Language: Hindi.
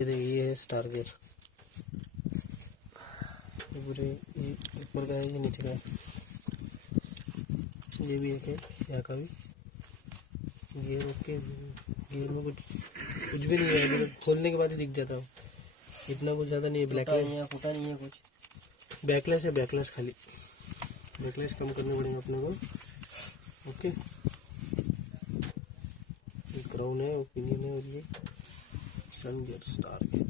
ये है स्टार गियर। ये पूरे ये ऊपर का है, ये नीचे का है, ये भी एक है यहाँ का भी गियर। ओके, गियर में कुछ भी नहीं है, मतलब खोलने के बाद ही दिख जाता है। इतना कुछ ज़्यादा नहीं है। ब्लैकलेस फूटा नहीं है कुछ, बैकलेस है, बैकलेस खाली, बैकलेस कम करने पड़ेंगे अपने को। ओके, ये क्राउन है, ओपिनियन है, और ये सन गियर स्टार गियर।